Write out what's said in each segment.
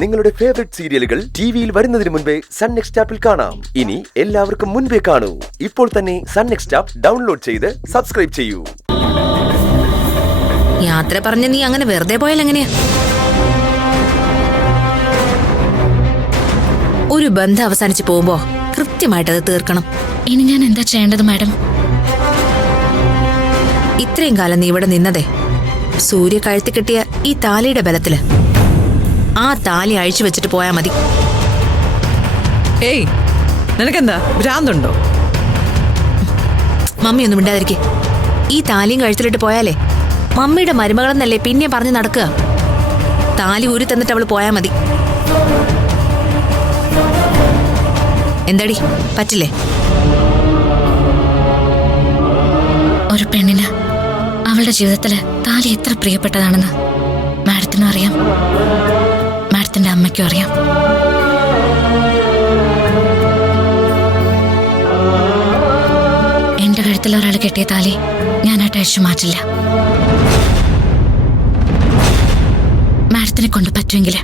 നിങ്ങളുടെ ഫേവറേറ്റ് സീരിയലുകൾ ടിവിയിൽ വരുന്നതിന് മുൻപേ സൺ നെക്സ്റ്റ് ആപ്പിൽ കാണാം. ഇനി എല്ലാവർക്കും മുൻപേ കാണൂ. ഇപ്പോൾ തന്നെ സൺ നെക്സ്റ്റ് ആപ്പ് ഡൗൺലോഡ് ചെയ്ത് സബ്സ്ക്രൈബ് ചെയ്യൂ. യാത്ര പറഞ്ഞ നീ അങ്ങനെ വെറുതെ പോയാൽ എങ്ങനെയാ? ഒരു ബന്ധം അവസാനിച്ച് പോകുമ്പോ കൃത്യമായിട്ട് അത് തീർക്കണം. ഇനി ഞാൻ എന്താ ചെയ്യേണ്ടത് മാഡം? ഇത്രയും കാലം നീ ഇവിടെ നിന്നതേ സൂര്യ കഴുത്തി കിട്ടിയ ഈ താലിയുടെ ബലത്തില്. ആ താലി അഴിച്ചു വെച്ചിട്ട് പോയാ മതി. ഏയ്, നിനക്കെന്താ ഭ്രാന്തുണ്ടോ? മമ്മി ഒന്നും മിണ്ടാതിരിക്കെ. ഈ താലിയും കഴുത്തിലിട്ട് പോയാലേ മമ്മിയുടെ മരുമകളെന്നല്ലേ പിന്നെ പറഞ്ഞു നടക്കുക. താലി ഊരി തന്നിട്ട് അവള് പോയാ മതി. എന്താടി, പറ്റില്ലേ? ഒരു പെണ്ണിന് അവളുടെ ജീവിതത്തില് താലി എത്ര പ്രിയപ്പെട്ടതാണെന്ന് മാഡത്തിനും അറിയാം, മാഡത്തിന്റെ അമ്മയ്ക്കും അറിയാം. എന്റെ കഴുത്തിൽ ഒരാൾ കെട്ടിയ താലി ഞാനായിട്ട് അഴിച്ചു മാറ്റില്ല. മാഡത്തിനെ കൊണ്ട് പറ്റുമെങ്കിൽ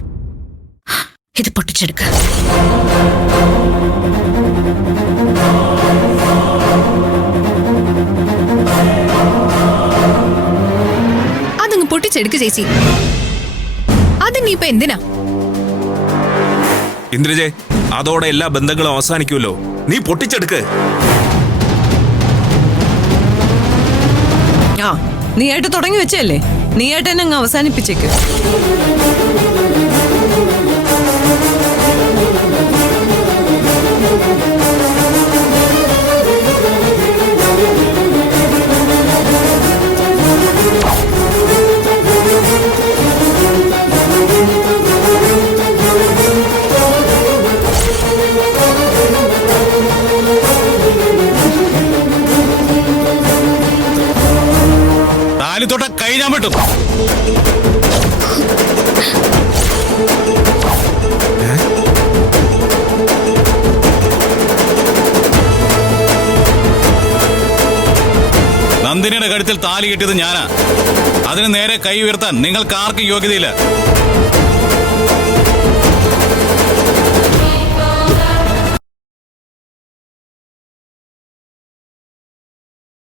ഇത് പൊട്ടിച്ചെടുക്ക. അതങ്ങ് പൊട്ടിച്ചെടുക്ക് ചേച്ചി. അതിനിപ്പോ എന്തിനാ? ഇന്ദ്രജെ, അതോടെ എല്ലാ ബന്ധങ്ങളും അവസാനിക്കുമല്ലോ. നീ പൊട്ടിച്ചെടുക്ക്. ആ, നീയായിട്ട് തുടങ്ങി വെച്ചല്ലേ, നീയായിട്ട് തന്നെ അങ്ങ് അവസാനിപ്പിച്ചേക്ക്. തൊട്ട കഴിഞ്ഞാൻ പറ്റും. നന്ദിനിയുടെ കഴുത്തിൽ താലി കെട്ടിയത് ഞാനാ. അതിന് നേരെ കൈ ഉയർത്താൻ നിങ്ങൾക്ക് ആർക്കും യോഗ്യതയില്ല.